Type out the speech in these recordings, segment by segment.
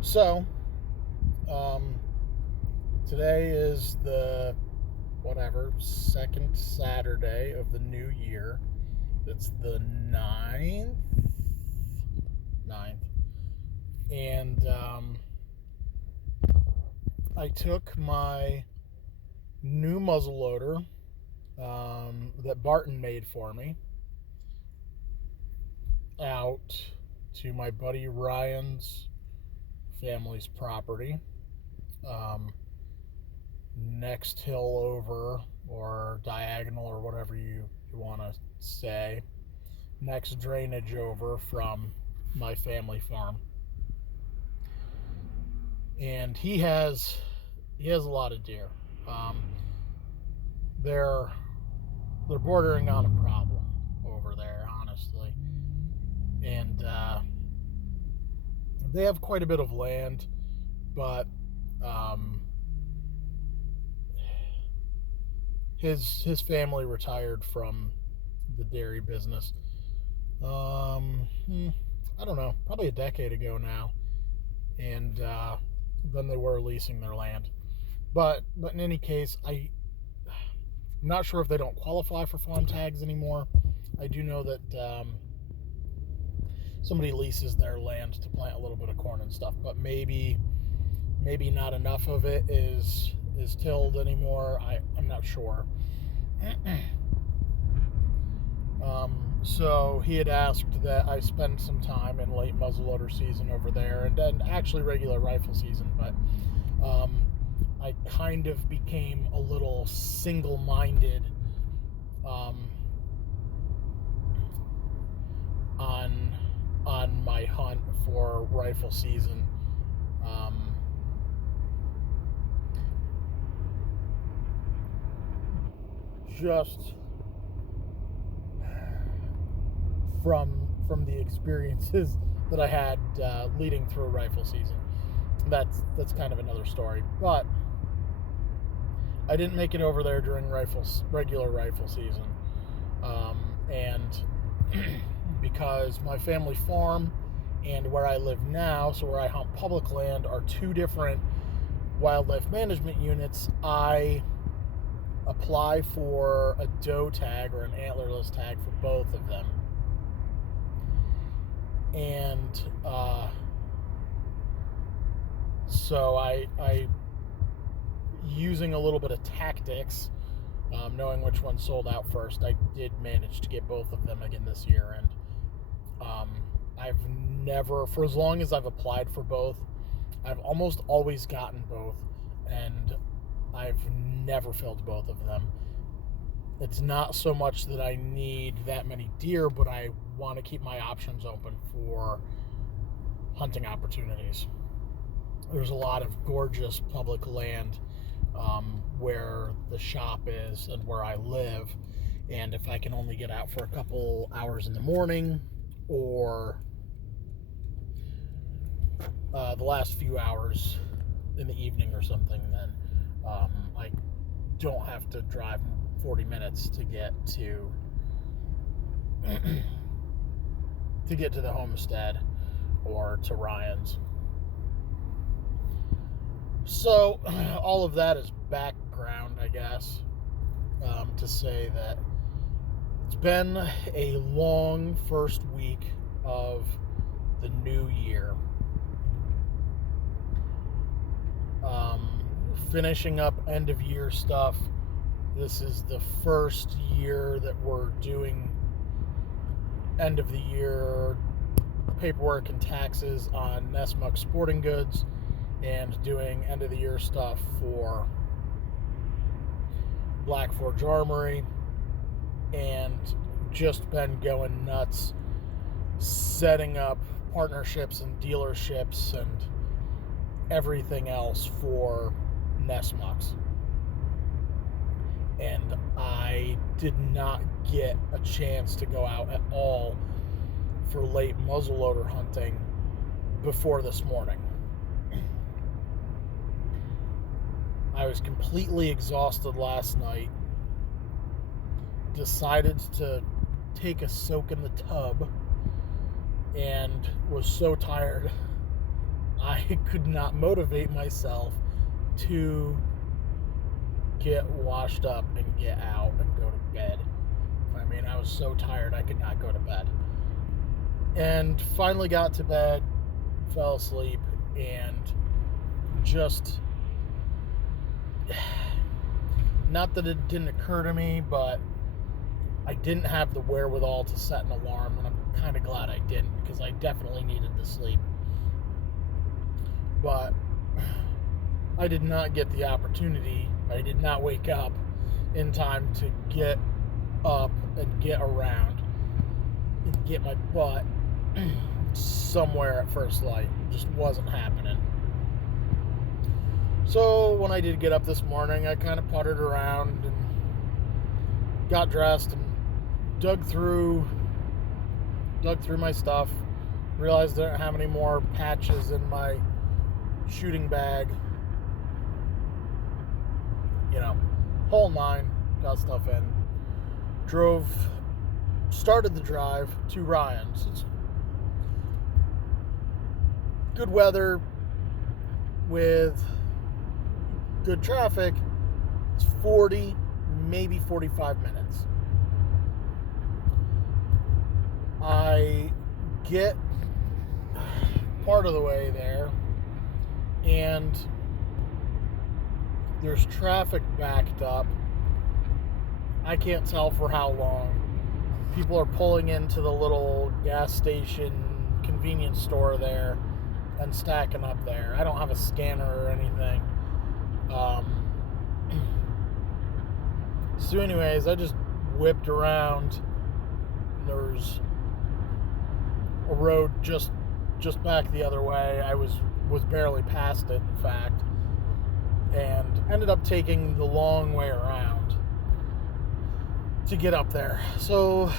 So, today is the second Saturday of the new year. It's the 9th. And I took my new muzzle loader that Barton made for me out to my buddy Ryan's family's property, next hill over, or diagonal, or whatever you want to say, next drainage over from my family farm. And he has a lot of deer. They're bordering on a problem over there, honestly. And they have quite a bit of land, but his family retired from the dairy business. I don't know, probably a decade ago now, and then they were leasing their land. But in any case, I'm not sure if they don't qualify for farm tags anymore. I do know that somebody leases their land to plant a little bit of corn and stuff, but maybe not enough of it is tilled anymore. I'm not sure. So he had asked that I spend some time in late muzzleloader season over there, and then actually regular rifle season, but I kind of became a little single-minded on my hunt for rifle season. Just from the experiences that I had leading through rifle season. That's kind of another story. But I didn't make it over there during regular rifle season, and because my family farm and where I live now, so where I hunt public land, are two different wildlife management units, I apply for a doe tag or an antlerless tag for both of them. And so I using a little bit of tactics, knowing which one sold out first, I did manage to get both of them again this year. And I've never, for as long as I've applied for both, I've almost always gotten both, and I've never filled both of them. It's not so much that I need that many deer, but I want to keep my options open for hunting opportunities. There's a lot of gorgeous public land where the shop is and where I live, and if I can only get out for a couple hours in the morning or the last few hours in the evening or something, then I don't have to drive 40 minutes to get to the homestead or to Ryan's. So all of that is background, I guess, to say that it's been a long first week of the new year. Finishing up end of year stuff. This is the first year that we're doing end of the year paperwork and taxes on Nessmuck Sporting Goods, and doing end of the year stuff for Black Forge Armory, and just been going nuts setting up partnerships and dealerships and everything else for Nessmucks. And I did not get a chance to go out at all for late muzzleloader hunting before this morning. I was completely exhausted last night. Decided to take a soak in the tub and was so tired I could not motivate myself to get washed up and get out and go to bed. I mean, I was so tired I could not go to bed. And finally got to bed, fell asleep, and just, not that it didn't occur to me, but I didn't have the wherewithal to set an alarm, and I'm kind of glad I didn't, because I definitely needed the sleep. But I did not get the opportunity. I did not wake up in time to get up and get around and get my butt somewhere at first light. It just wasn't happening. So when I did get up this morning, I kind of puttered around and got dressed and dug through my stuff. Realized I didn't have any more patches in my shooting bag. Whole nine, got stuff in. Started the drive to Ryan's. It's good weather with good traffic. It's 40, maybe 45 minutes. I get part of the way there, and there's traffic backed up. I can't tell for how long. People are pulling into the little gas station convenience store there and stacking up there. I don't have a scanner or anything. So anyways, I just whipped around. There's a road just back the other way. I was barely past it, in fact, and ended up taking the long way around to get up there. So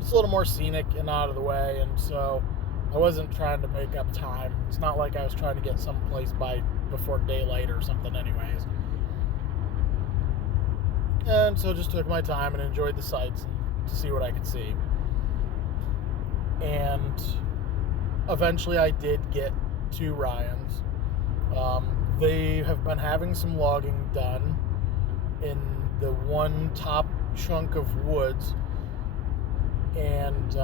it's a little more scenic and out of the way, and so I wasn't trying to make up time. It's not like I was trying to get someplace before daylight or something anyways. And so just took my time and enjoyed the sights to see what I could see. And eventually I did get to Ryan's. They have been having some logging done in the one top chunk of woods, and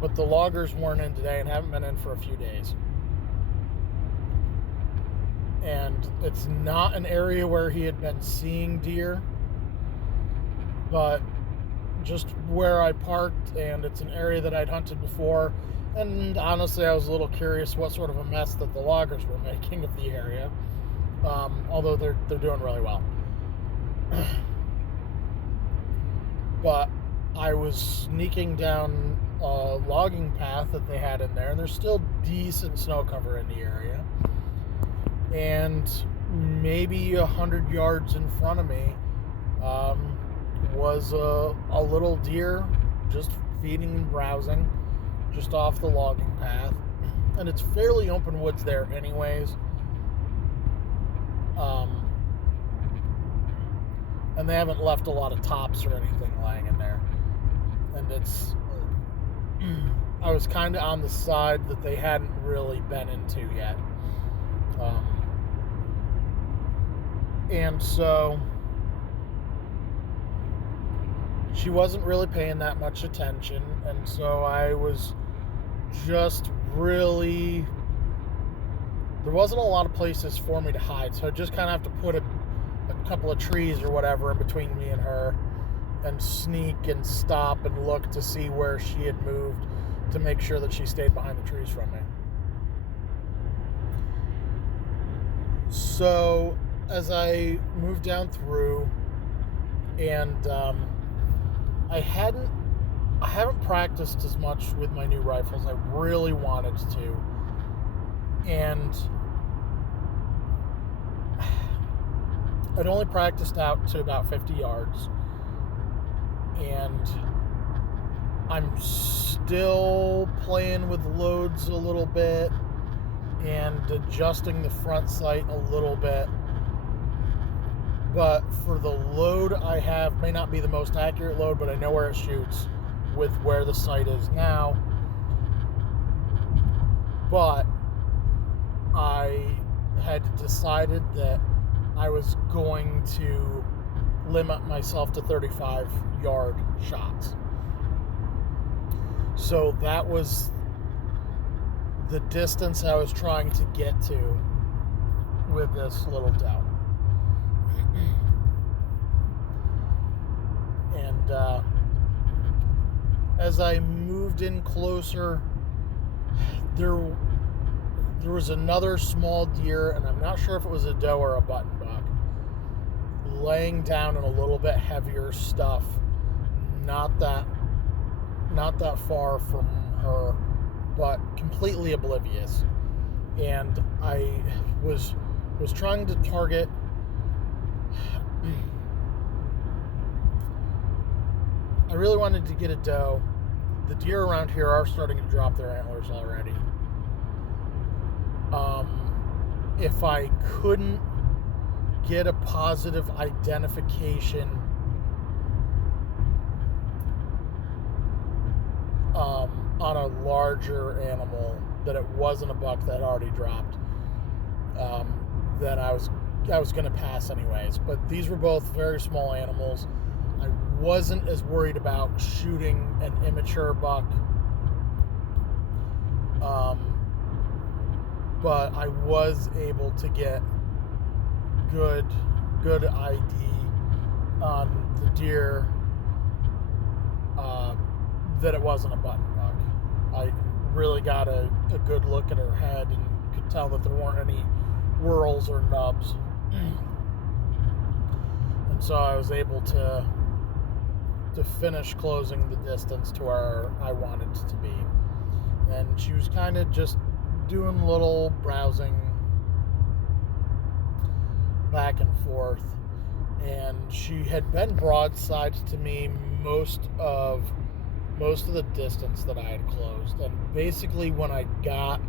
but the loggers weren't in today and haven't been in for a few days. And it's not an area where he had been seeing deer, but just where I parked, and it's an area that I'd hunted before. And honestly, I was a little curious what sort of a mess that the loggers were making of the area, although they're doing really well. But I was sneaking down a logging path that they had in there, and there's still decent snow cover in the area. And maybe 100 yards in front of me was a little deer just feeding and browsing just off the logging path. And it's fairly open woods there anyways. And they haven't left a lot of tops or anything lying in there. And I was kind of on the side that they hadn't really been into yet. And so she wasn't really paying that much attention, and so I was just really, there wasn't a lot of places for me to hide, so I just kind of have to put a couple of trees or whatever in between me and her, and sneak and stop and look to see where she had moved to make sure that she stayed behind the trees from me. So as I moved down through, and I haven't practiced as much with my new rifles. I really wanted to, and I'd only practiced out to about 50 yards, and I'm still playing with loads a little bit and adjusting the front sight a little bit. But for the load I have, may not be the most accurate load, but I know where it shoots with where the sight is now. But I had decided that I was going to limit myself to 35-yard shots. So that was the distance I was trying to get to with this little doe. And as I moved in closer, there was another small deer, and I'm not sure if it was a doe or a button buck, laying down in a little bit heavier stuff, not that far from her, but completely oblivious. And I was trying to target I really wanted to get a doe. The deer around here are starting to drop their antlers already. If I couldn't get a positive identification on a larger animal, that it wasn't a buck that had already dropped, then I was going to pass anyways. But these were both very small animals. I wasn't as worried about shooting an immature buck, but I was able to get good ID on the deer, that it wasn't a button buck. I really got a good look at her head and could tell that there weren't any whorls or nubs. And so I was able to finish closing the distance to where I wanted it to be. And she was kind of just doing a little browsing back and forth. And she had been broadside to me most of the distance that I had closed. And basically when I got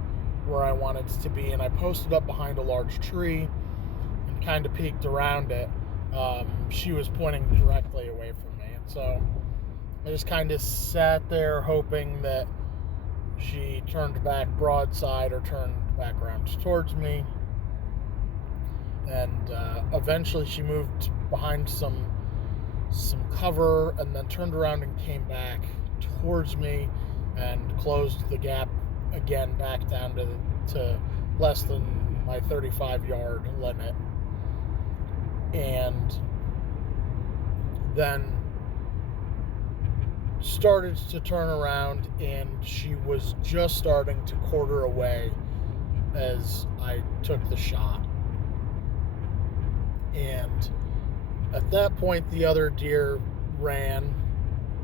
where I wanted it to be, and I posted up behind a large tree and kind of peeked around it, she was pointing directly away from me. And so I just kind of sat there hoping that she turned back broadside or turned back around towards me. And eventually she moved behind some cover and then turned around and came back towards me and closed the gap again back down to less than my 35-yard limit. And then started to turn around, and she was just starting to quarter away as I took the shot. And at that point, the other deer ran,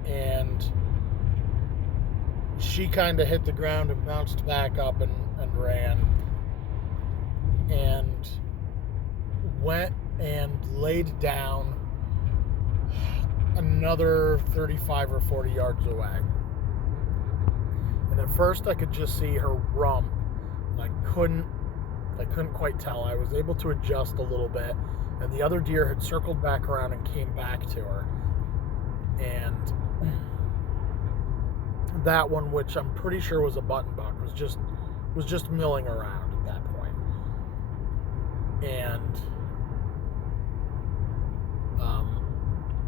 and she kind of hit the ground and bounced back up and ran, and went and laid down another 35 or 40 yards away. And at first I could just see her rump, and I couldn't quite tell. I was able to adjust a little bit, and the other deer had circled back around and came back to her. And that one, which I'm pretty sure was a button buck, was just milling around at that point. And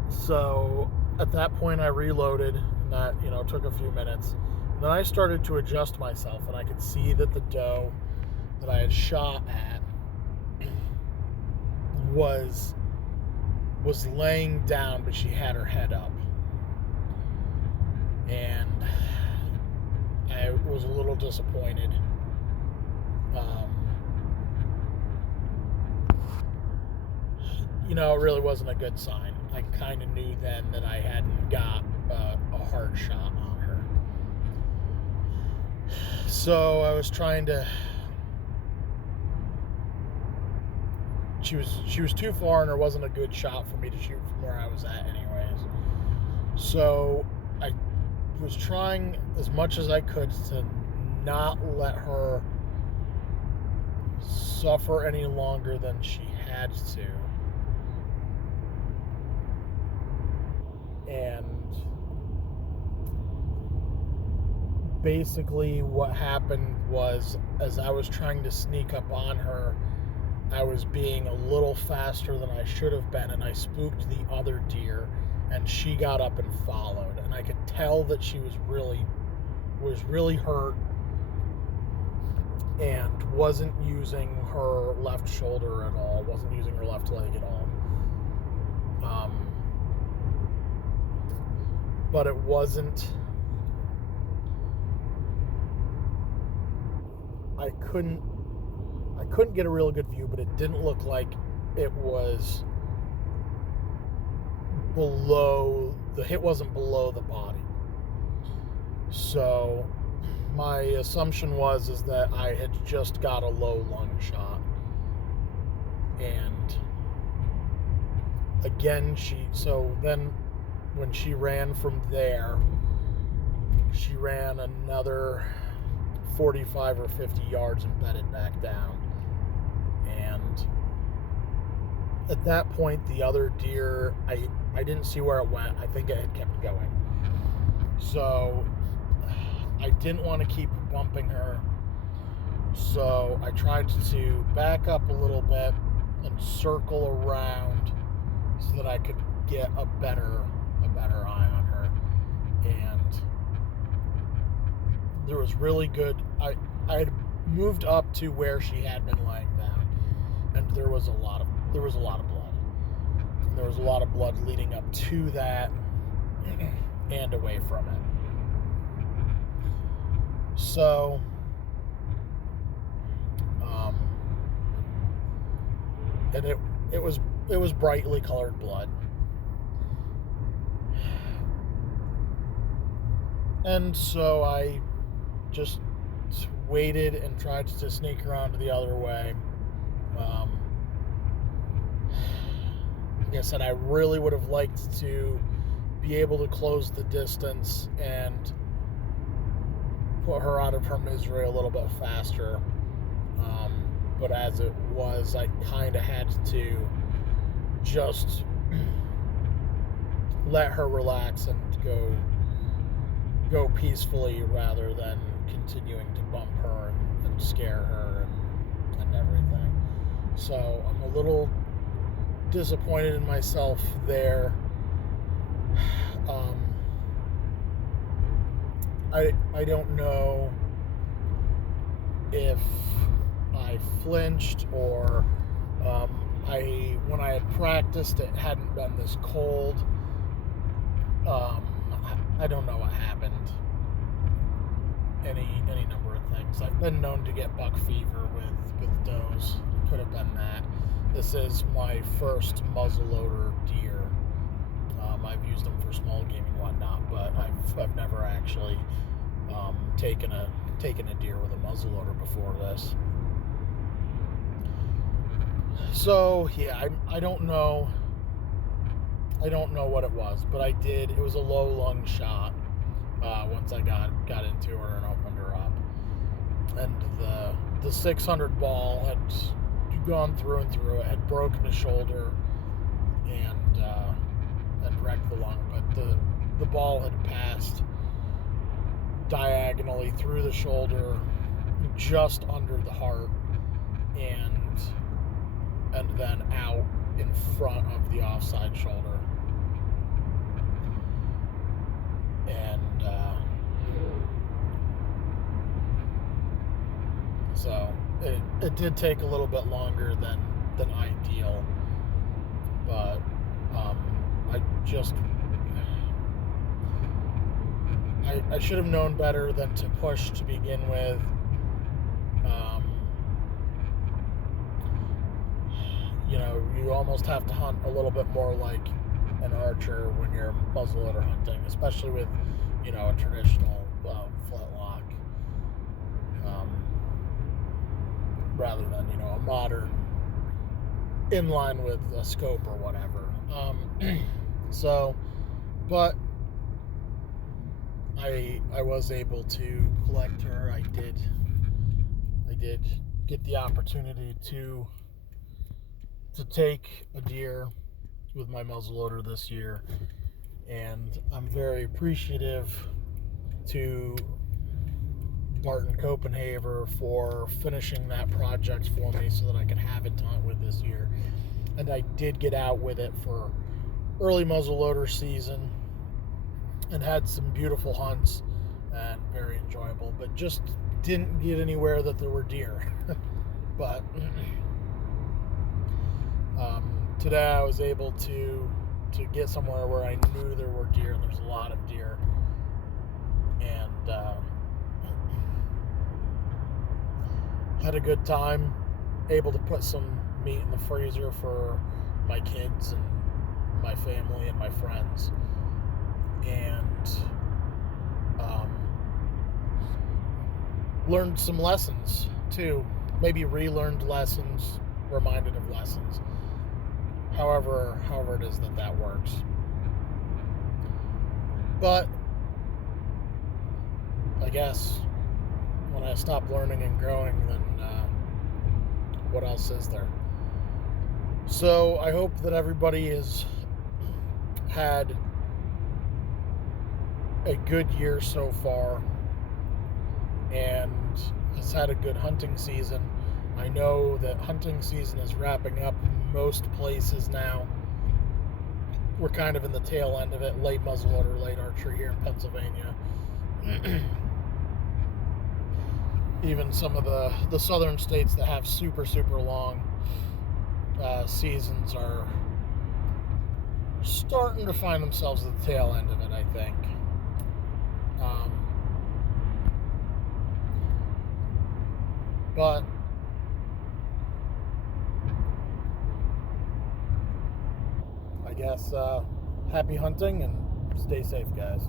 so at that point I reloaded, and that took a few minutes. And then I started to adjust myself, and I could see that the doe that I had shot at was laying down, but she had her head up. And I was a little disappointed. It really wasn't a good sign. I kind of knew then that I hadn't got a hard shot on her. So I was trying to... She was too far, and there wasn't a good shot for me to shoot from where I was at anyways. So I was trying as much as I could to not let her suffer any longer than she had to. And basically what happened was, as I was trying to sneak up on her, I was being a little faster than I should have been, and I spooked the other deer, and she got up and followed. And I could tell that she was really hurt and wasn't using her left shoulder at all, wasn't using her left leg at all. But it wasn't... I couldn't get a real good view, but it didn't look like it was below... The hit wasn't below the body. So my assumption is that I had just got a low lung shot. And again, so then when she ran from there, she ran another 45 or 50 yards and bedded back down. And at that point, the other deer, I didn't see where it went. I think it had kept going. So I didn't want to keep bumping her. So I tried to back up a little bit and circle around so that I could get a better eye on her. And there was really good... I had moved up to where she had been lying down, and there was a lot of blood. There was a lot of blood leading up to that and away from it. So and it was brightly colored blood. And so I just waited and tried to sneak around to the other way. Like I said, I really would have liked to be able to close the distance and put her out of her misery a little bit faster. But as it was, I kind of had to just let her relax and go peacefully rather than continuing to bump her and scare her and everything. So I'm a little disappointed in myself there. I don't know if I flinched or when I had practiced, it hadn't been this cold. I don't know what happened. Any number of things. I've been known to get buck fever with does. Could have been that. This is my first muzzleloader deer. I've used them for small game and whatnot, but I've never actually taken a deer with a muzzleloader before this. So yeah, I don't know what it was, but I did. It was a low lung shot. Once I got into her and opened her up, and the 600 ball had gone through and through. It had broken the shoulder and wrecked the lung, but the ball had passed diagonally through the shoulder, just under the heart, and then out in front of the offside shoulder. And so it did take a little bit longer than ideal, but I should have known better than to push to begin with. You almost have to hunt a little bit more like an archer when you're muzzleloader hunting, especially with a traditional flintlock, rather than a modern inline with a scope or whatever. So, but I was able to collect her. I did get the opportunity to take a deer with my muzzleloader this year, And I'm very appreciative to Barton Copenhaver for finishing that project for me so that I could have it to hunt with this year. And I did get out with it for early muzzleloader season and had some beautiful hunts and very enjoyable, but just didn't get anywhere that there were deer. But today I was able to get somewhere where I knew there were deer, and there's a lot of deer. And had a good time, able to put some meat in the freezer for my kids and my family and my friends. And learned some lessons too, maybe relearned lessons, reminded of lessons, however it is that works. But I guess when I stop learning and growing, then what else is there? So I hope that everybody has had a good year so far and has had a good hunting season. I know that hunting season is wrapping up most places now. We're kind of in the tail end of it, late muzzleloader, late archery here in Pennsylvania. Even some of the southern states that have super long seasons are starting to find themselves at the tail end of it, I think. But I guess happy hunting and stay safe, guys.